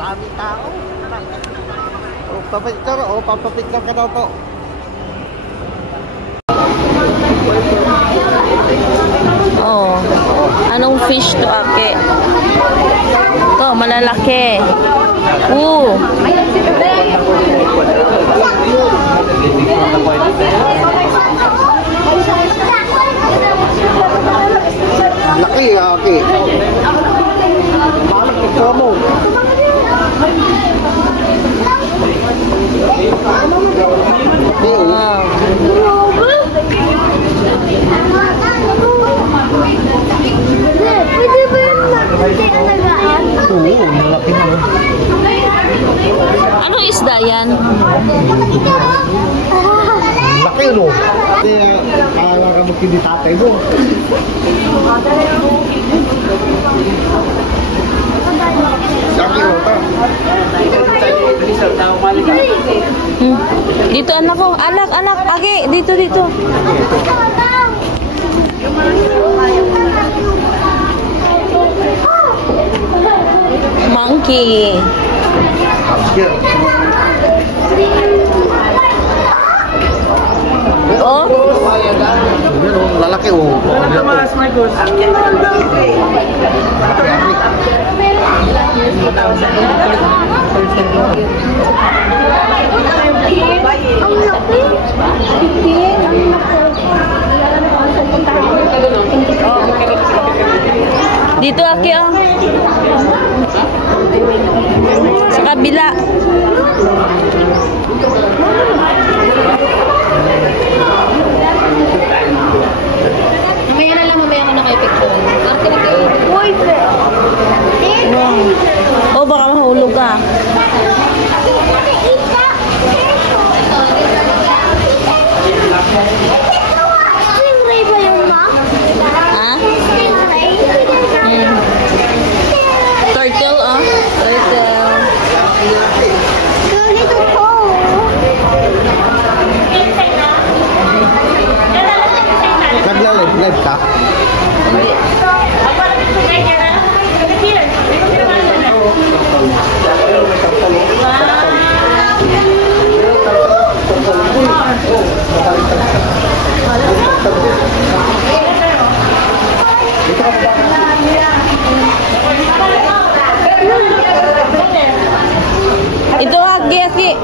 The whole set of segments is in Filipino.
Daming tao. Oh, papicture, oh, papapicture ka daw to. Oh, anong fish to, Ake? Ito, malalaki. Laki, Ake. Ikaw mo. Wow. Pwede ba yung alagaan? Oo, malaki na. Anong isda yan? Laki, no? Kasi, alaga ka magkinitatay mo. Laki, no? Dito anak ko. Anak. Ake, dito. Monkey. Oh? Lalaki, oh. Dito, Ake, oh. Sa kabila. Mamaya ko na kayo picture. Oh, baka mahulog ka. Stingray ba yung ma? Ha? Stingray? Turtle, oh. Turtle. Ganito po. Nag-live ka? Hindi. Ito, Ake.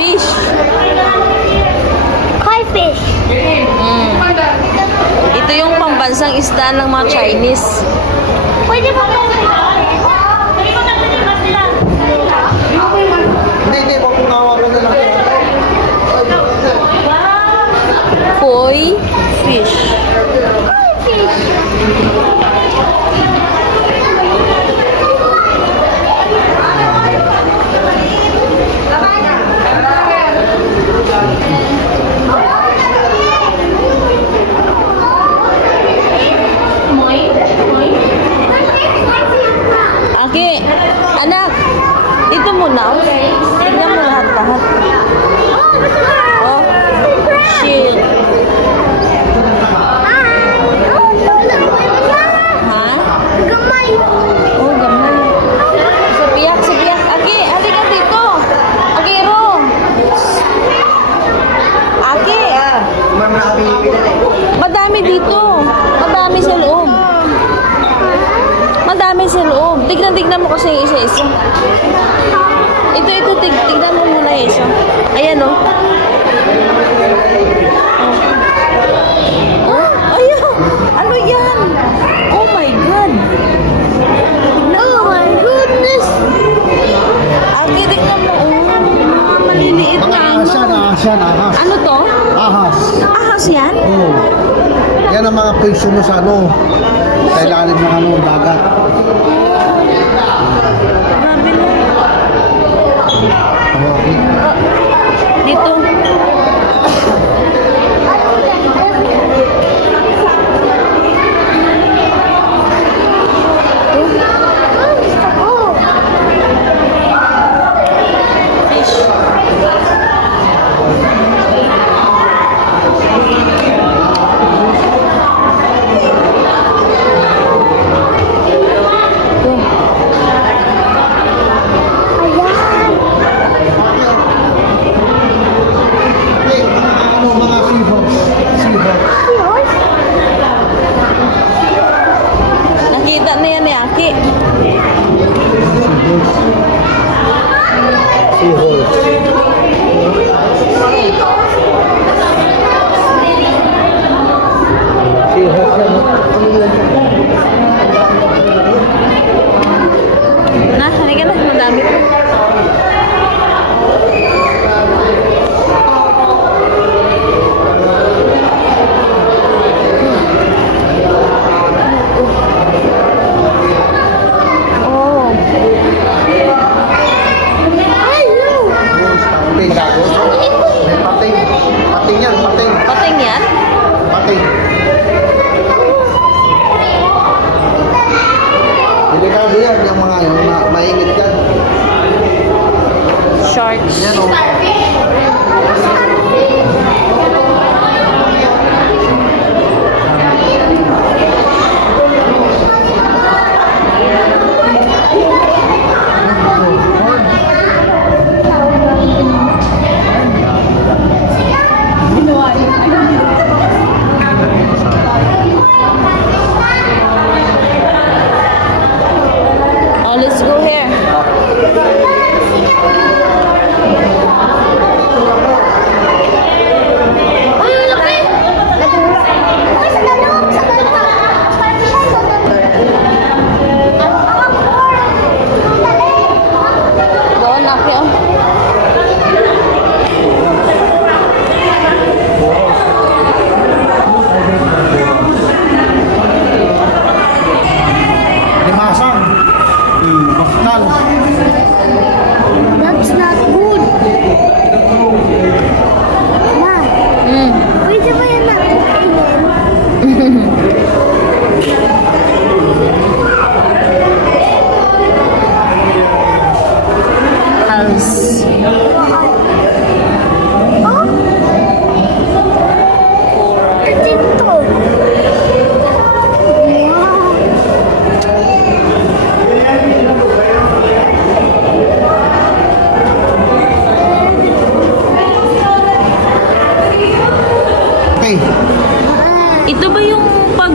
Fish. Koi fish. Ito yung pambansang isda ng mga Chinese. Pwede ba ba? Hindi, wag kong hawakan na lang. Koi fish. Koi fish. Ake, anak, ito muna. Tignan mo lahat. Oh, shit. Ha? Gamay. Oh, gamay. Sipiyak. Ake, halika dito. Ake, Ro. Ake. Madami dito. Madami sa loob. Tignan mo kasi yung isa-isa. Ito, tignan mo muna yung isa. Ayan, oh. Oh, ayan. Ano yan? Oh my God. Oh my goodness. Ake, tignan mo. Oh, mga maliliit na. Ahas. Ano to? Ahas. Ahas yan? Oo. Yan ang mga presyo mo sa ano. Sa ilalim ng dagat. Grabe na. Okay. Dito.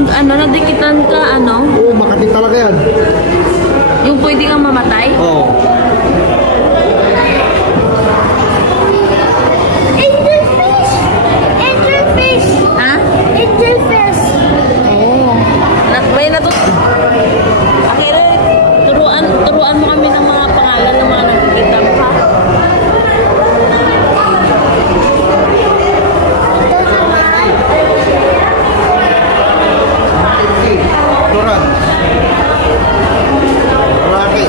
nagdikitan ka, Oo, makati talaga yan. yung pwede kang mamatay? Oo. Angelfish! Angelfish! Ha? Angelfish! Oo. May Akira, turuan mo kami ng mga pangalan ng mga nagkikita mo, ha? Turan. Lalaki.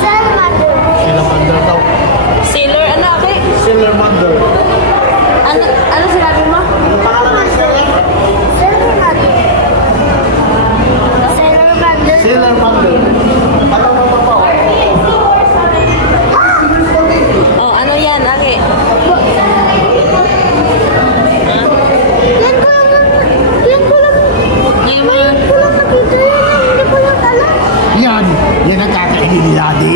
Salamander! Salamander daw. Sailor, Aki? Salamander. Ano sinabi mo? Ano pangalan ng Sailor? Salamander! Salamander! Salamander. Ano naman pa? Oh, ano yan, Aki? Yan ko lang Yung mga... nakita yan. Hindi ko lang alam. Yan ang kakainin ni Daddy.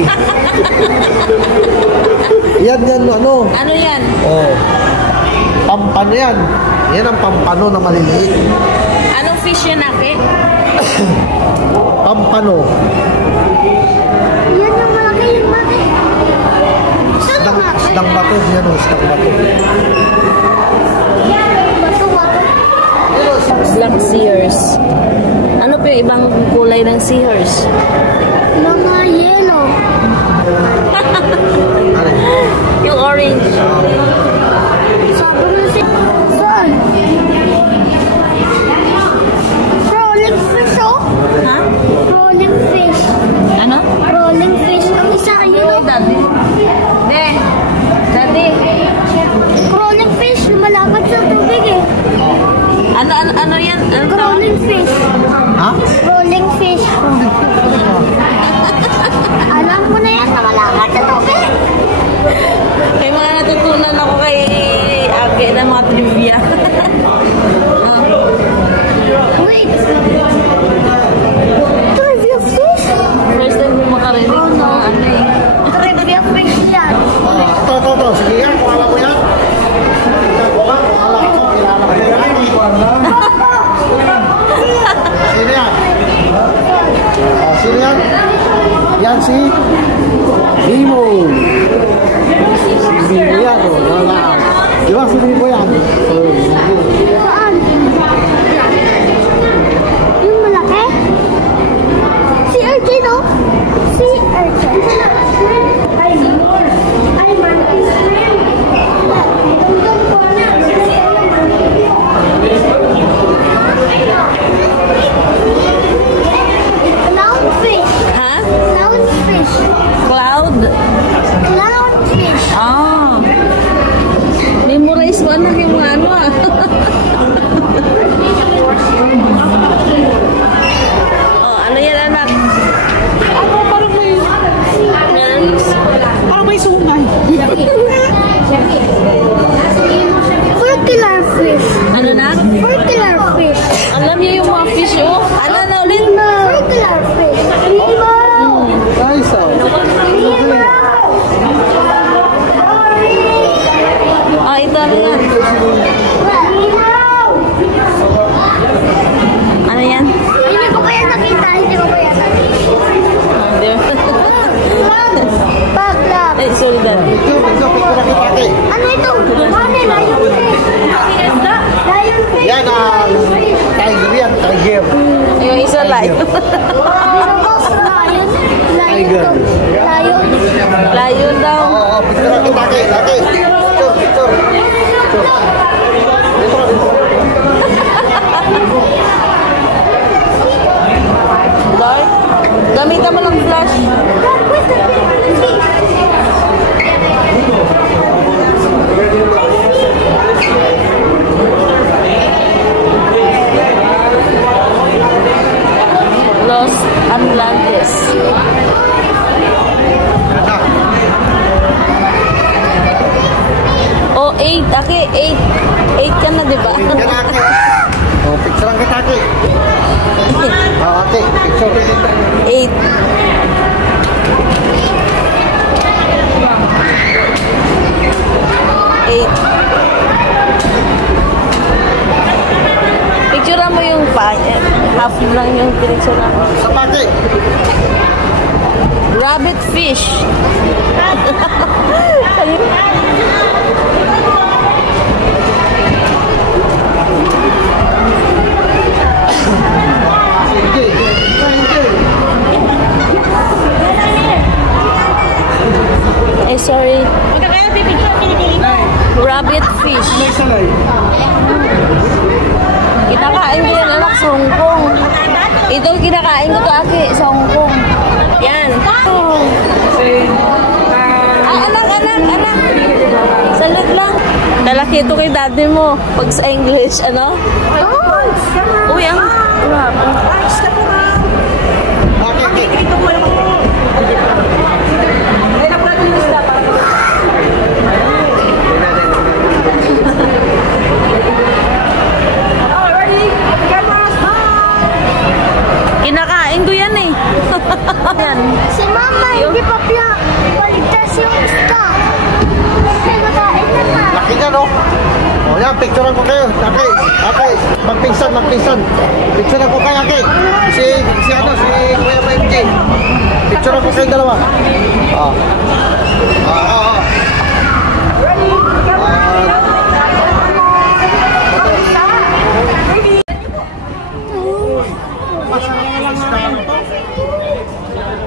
yan, ano? Ano yan? Oh. Pampano yan. Yan ang pampano na maliliit. Anong fish yan, Aki? Pampano. Yan yung malaki yung mati. Isdang bato. Yan o, isdang bato. Bato. Black seahorse. Ano pa yung ibang kulay ng seahorse? Mga yellow. Ano? Yung orange. Sabi mo si... Saan? Rolling fish, oh. Ha? Rolling fish. Ano? Rolling fish. Ang isa yun, oh. Daddy. Daddy. Rolling fish. Lumalakad sa tubig, eh. Ano yan? Ano tawag? Rolling fish. Ha? Rolling fish. Alam mo na yan, lumalakad sa tubig. May mga natutunan ako kay Aki ng mga trivia. Wait. Trivia fish? First time ko makarinig ng mga ano eh. Trivia fish yan. Ito. Sige yan, kung alam mo yan. Kung alam ko, kilala ko yan. Sino yan? Sino yan? Yan si Bimo. Si Bimo yan, o. Di ba si Bimo yan? Saan? Yung malaki? Si Urchin, no? Si Urchin. Ay, mantis. Clownfish. Ha? Clownfish. Cloud? Clownfish. Ah. Memorize ko anak yung mga ano ah. Oh, ano yan anak? Ako parang may... Yan. Parang may sungay. Circular fish. Ano na? Circular fish. Alam niyo yung mga fish oh? Ano na ulit? Circular fish. Nemo. Nice, o. Ah, ito ano yan? Ano yan? Hindi ko pa yan nakita. Hindi ko pa yan nakita. Ah, there. Baglap. Eh, sorry daddy. Ito, picture kita ate. Ano ito? Ano? Lionfish. Lionfish. Yan ang tiger yan, tiger. Yung isa live. Lion. Tiger. Lion. Layo daw. Oo, picture kita ate. Ate, picture. Dark. Gamitan mo ng flash. Los Atlantis. Oh, 8. Aki, 8. 8 ka na, di ba? Yan ate. 8. Picture mo yung half lang yung pinicture mo. Sa pati. Rabbit fish. Sorry. Rabbit fish. Kinakain ko yan anak sa Hong Kong. Ito kinakain ko to aki sa Hong Kong. Yan. Anak. Salit lang. Lalaki ito kay daddy mo. Pag sa English, ano? Uy, ang grabe. Kinakain ko yan eh. Yan. Si Mama, hindi pa paligtas yung isda. Kasi nakain na na. Laki ka, no? O yan, picturean ko kayo. Aki, magpinsan. Picturean ko kayo, Aki. Si Kuya MJ. Picturean ko kayo dalawa.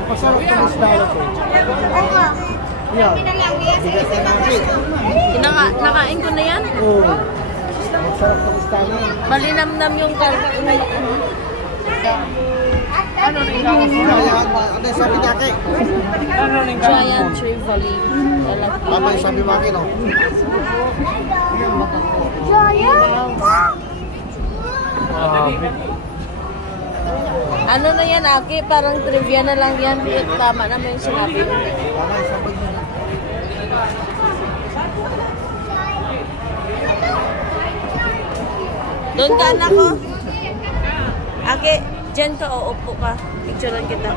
Masarap yung isda na to. Oo nga. Yan. Bigat na natin. Nakain ko na yan. Oo. Masarap yung isda na yan. Malinamnam yung karga. Ano yung sabi niya, Aki? Giant trevally. Tama yung sabi mo, Aki, no? Ano na yan, Aki? Parang trivia na lang yan. Tama naman yung sinabi mo. Tama yung sabi niya. Doon ka, anak ko. Aki, dyan ka, uupo ka. Picturean kita.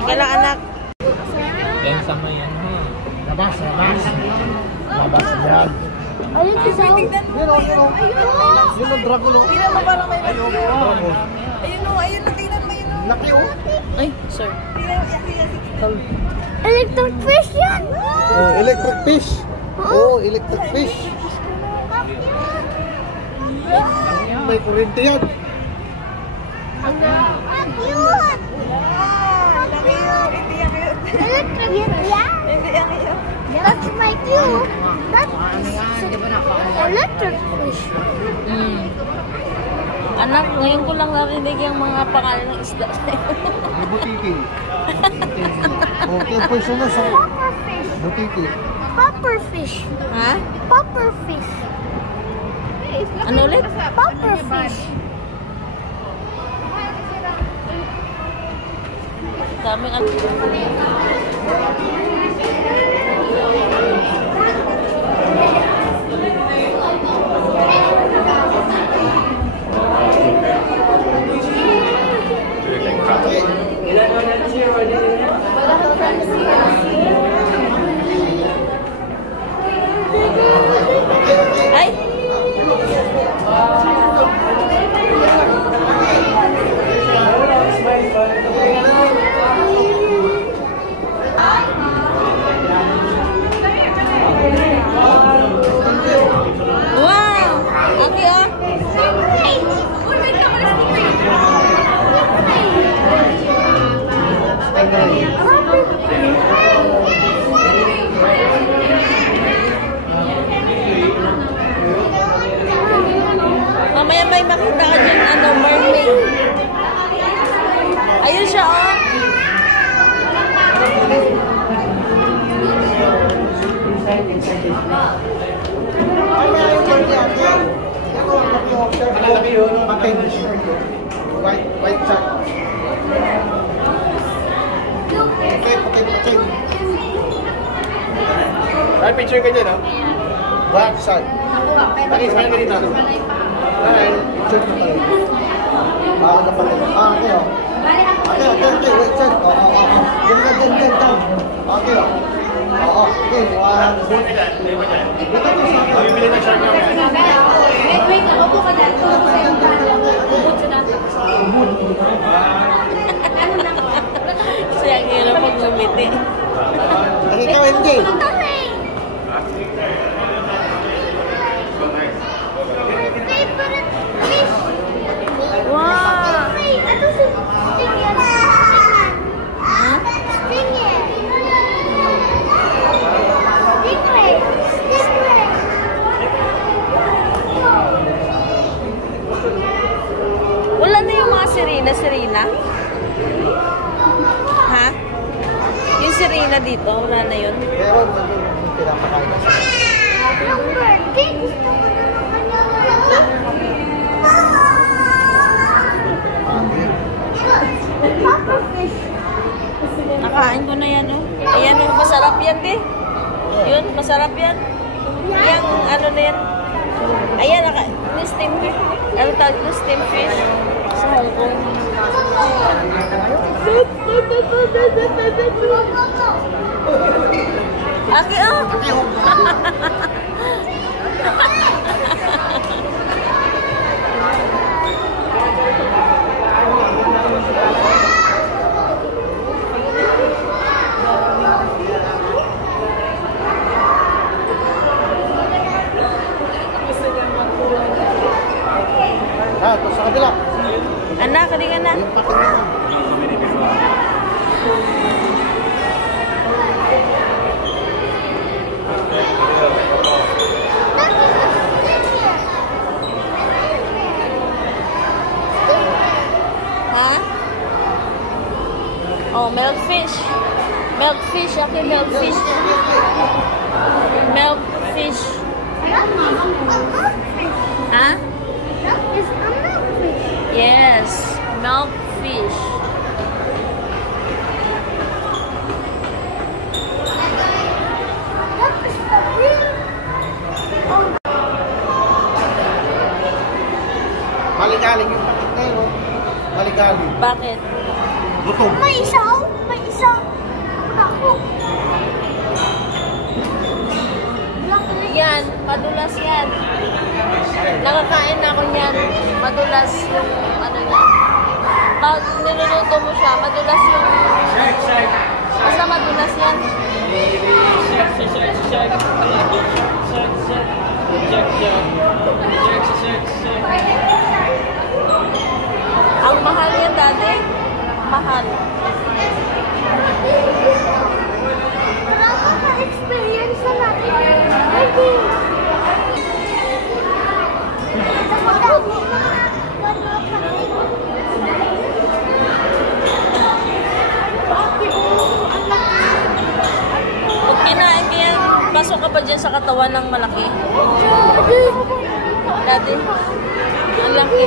Ika lang, anak. Yan sa may ano. Labas yan. Ayun, isa. Yun ang dragon, no? Ayun, tingnan mo yun. Laki, oh. Ay, sir. Electric fish yan. Oh, electric fish. Oh, electric fish. May kurente yan. Cute. Electric fish yan. That's my cute. That's electric fish. Anak, ngayon ko lang narinig yung mga pangalan ng isda. May butiki. Okay, pwesto na sa Popper fish. butiki. Popper fish. Ha? Popper fish. Ano ulit? Popper fish. Daming ay! Wow! Aki, ah! Mamaya may makita ka dyan, ano, mermaid. Ayun siya, oh. Malaki yun. Pating. White shark. Okay, pating. Ay, picture ka dyan, oh. Right side. Lagi sa kanya dito. Right. Check mo tayo. Bawal na pala. Okay, oh. Okay. Wait, check. Diyan. Okay, oh. Oo. Okay, one. Dito to sa akin. Bibili na siya kami. Wait, ako ka dyan. Siya ang hirap mag-umiti. Ikaw, hindi. Wow! Wala na yung mga sirena? Ha? Yung sirena dito, wala na yun? Pero nandun yung pinapakain na siya. Yung birthday, gusto ko na ng Pufferfish. Nakain ko na yan, oh. Ayan, oh. Masarap yan, di. Yun, masarap yan. Yung, ano na yan. Ayan, yung steam fish. Ano tawag yung steam fish? Sa Hong Kong. Aki, oh. Ito sa kabila. Anak, kalinga na. Yung pating na. Ha? Oh, milkfish. Milkfish, okay, milkfish. Milkfish. Ha? That is a milkfish. Yes, milkfish. That is the real. Oh, Maligaling yung pating na yun, oh. Maligaling. Bakit? Gutom. may isa, oh. May isa. Ako. Yan, madulas yan. Nakakain na ako niyan. Madulas yung ano niya. Pag niluluto mo siya, madulas yung... Basta madulas yan. Ang mahal yan dati. Mahal. Nakaka-experience na natin. Maybe. Pag kinain ka yan, pasok ka ba dyan sa katawan ng malaki? Dati. Ang laki.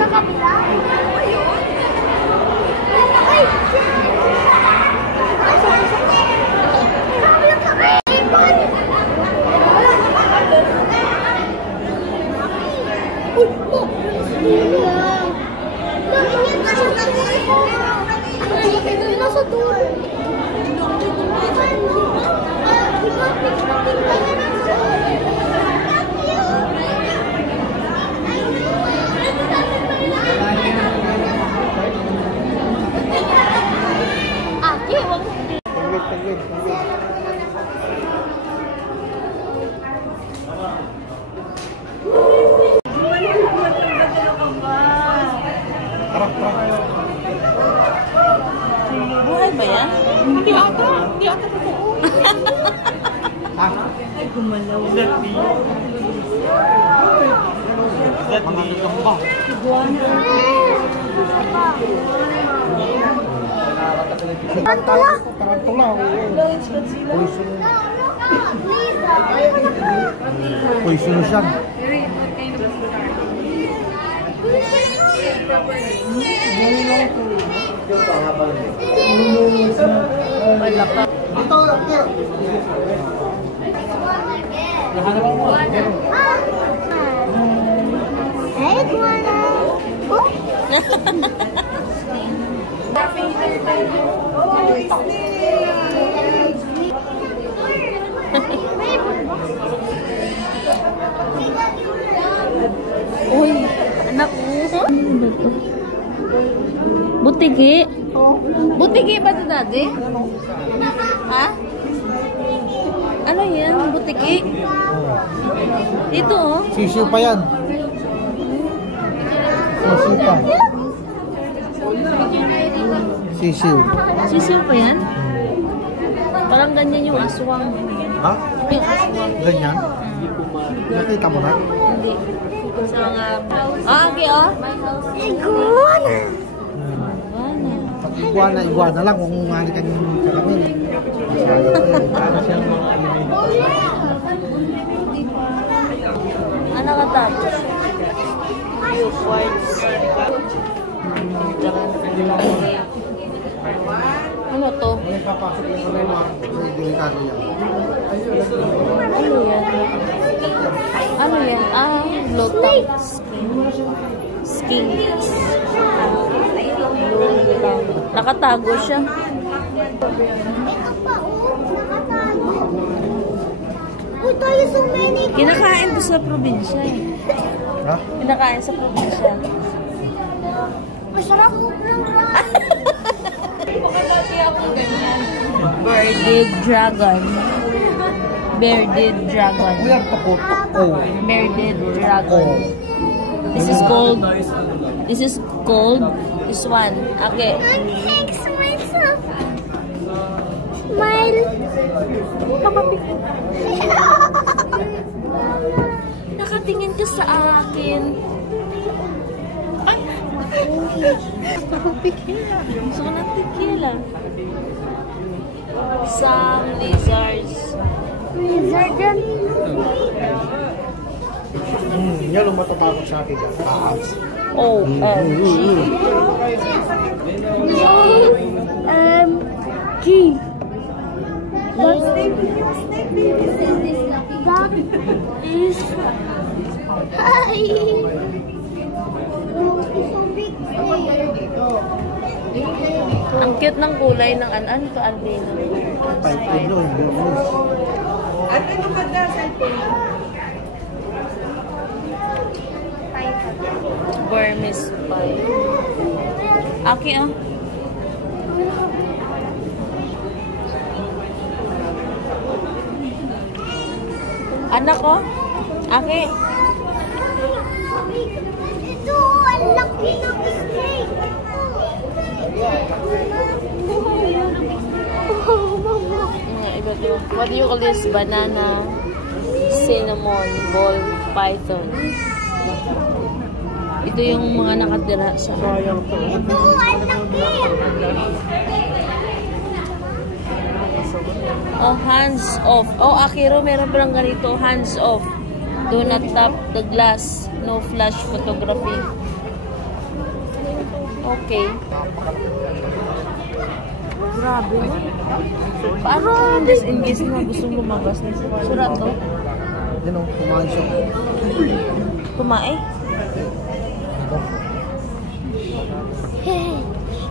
Sa kabila? Ay! Nasa dulo. Aki, wag mo. Penguin. Tara. Buhay ba yan? Hindi ata totoo. Ay, gumalaw. Mga lutong Tarantula. Tarantula. Poisonous yan. Wala pa. Ito, ito. Hey, Guana. Oh. Uy, anak mo. Butiki? Butiki ba ito dati? Ha? Ano yan? Butiki? Ito oh. Sisiw pa yan. Sisiw pa. Sisiw. Sisiw pa yan? Parang ganyan yung aswang. Ha? Yung aswang. Ganyan? Nakita mo na? Hindi. Sa mga... Ah, okay oh. Iguana. Wala. Pag iguana lang kung umali ka ng kalamin. Ano ka tapos? Yung quartz. Ano to? Papasok yung kamay mo. Delikado yan. Ano yan? Ano yan? Ah, lotang. Skin. Nakatago siya. Uy, tayo so many. Kinakain to sa probinsya. Ha? Kinakain sa probinsya. Masarap mo, bro. Bearded dragon. Bearded dragon. Kuya, toko. Bearded dragon. This is cold. This one. Okay. Thanks myself. Smile. Nakatingin ka sa akin. Gusto ko ng tequila. Some lizards. Lizard yan. Yan ang matatakot sa akin. OMG. G. That is... Hi. Ang cute ng kulay ng ano to, albino. Burmese pie. Okay, oh. Anak ko? Okay. Ito, ang laki ng steak. What do you call this? Banana, cinnamon, ball python. Ito yung mga nakatira sa royal to. Ito, ang laki. Oh, hands off. Oh, Akiro, meron palang ganito. Hands off. Do not tap the glass. No flash photography. Okay. Grabe mo. Paano engage na gustong lumabas na surat to? Yan o, kumain siya. Kumain?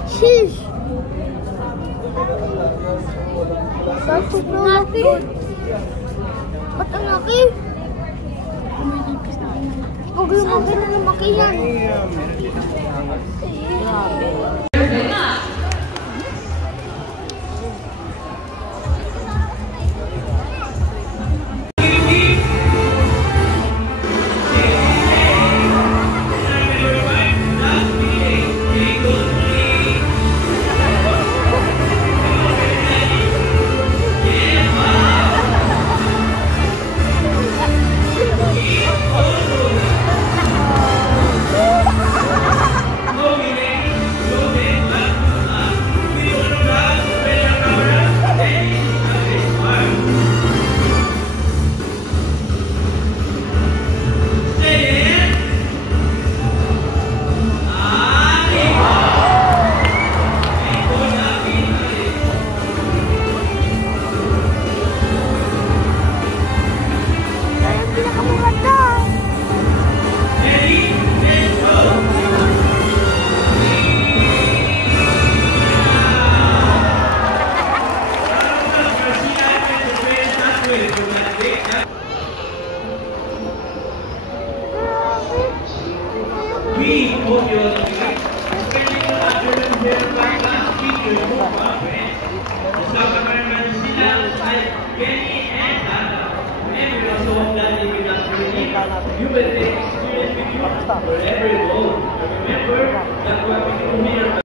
Sheesh. Bakit ang laki? Ba't ang laki? Huwag lumaki na lumaki yan. Grabe. We hope you all enjoy spending your afternoon here right now. Keep your home, my friends. The South American Silas, Kenny, and Anna. And we also hope that if you not believe, you will take experience with you wherever you go. And remember that we are here